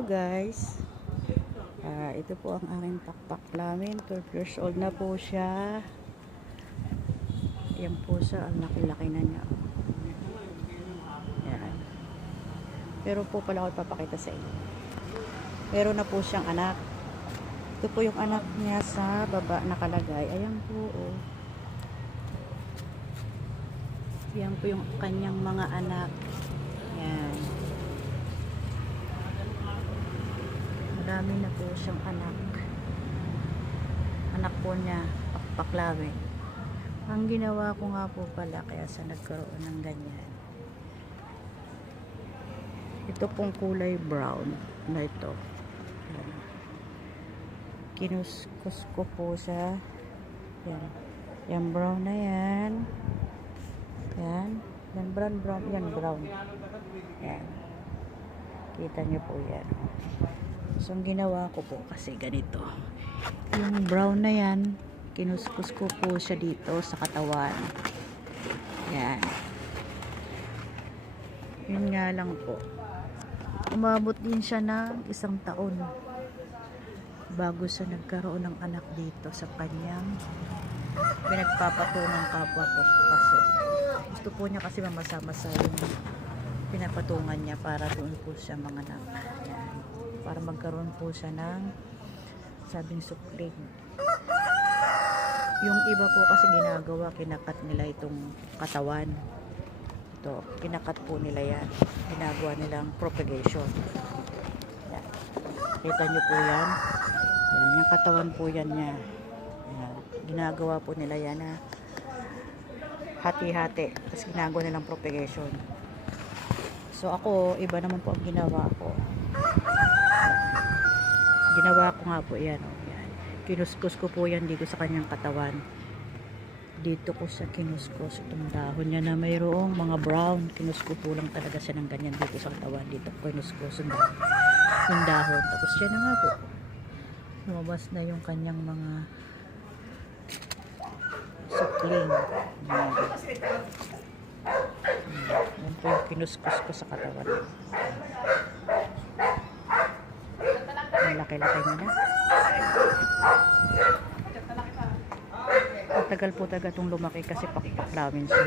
Hello guys, ito po ang aking pakpak namin. 12 years old na po siya. Yan po siya, ang laki-laki na niya. Yan. Pero po pala ako ipapakita sa inyo. Meron na po siyang anak. Ito po yung anak niya sa baba nakalagay. Ayan po, oh. Yan po yung kanyang mga anak. Yan. Marami na po siyang anak. Anak po niya, pakpaklawin. Ang ginawa ko nga po pala, kaya sa nagkaroon ng ganyan. Ito pong kulay brown na ito. Yan. Kinuskus ko po siya. Yan. Yan brown na yan. Yan. Yan brown. Yan brown. Yan. Kita nyo po yan. So, ang ginawa ko po kasi ganito. Yung brown na yan, kinuskus ko po siya dito sa katawan. Yan. Yun nga lang po. Umabot din siya ng 1 taon bago siya nagkaroon ng anak dito sa kanyang pinagpapatungang kapwa po paso. Gusto po niya kasi mamasa-masa yung pinapatungan niya para doon po siya manganak. Yan. Para magkaroon po siya ng sabing sukling. Yung iba po kasi ginagawa, kinakat nila itong katawan. Ito, kinakat po nila yan. Ginagawa nilang propagation. Yan. Kita nyo po yan. Yan, yung katawan po yan niya. Yan. Ginagawa po nila yan na hati-hati. Tapos ginagawa nilang propagation. So ako, iba naman po ang ginawa ko. Ginawa ko nga po yan, oh, yan. Kinuskus ko po yan dito sa kanyang katawan. Dito ko siya kinuskus itong dahon niya na mayroong mga brown. Kinuskus po lang talaga siya ng ganyan dito sa katawan. Dito ko kinuskus yung dahon. Tapos yan na nga po. Lumabas na yung kanyang mga sukling. Yan po yung kinuskus ko sa katawan. Laki-laki niya na. Tagal po talaga itong lumaki kasi pakpaklawin siya.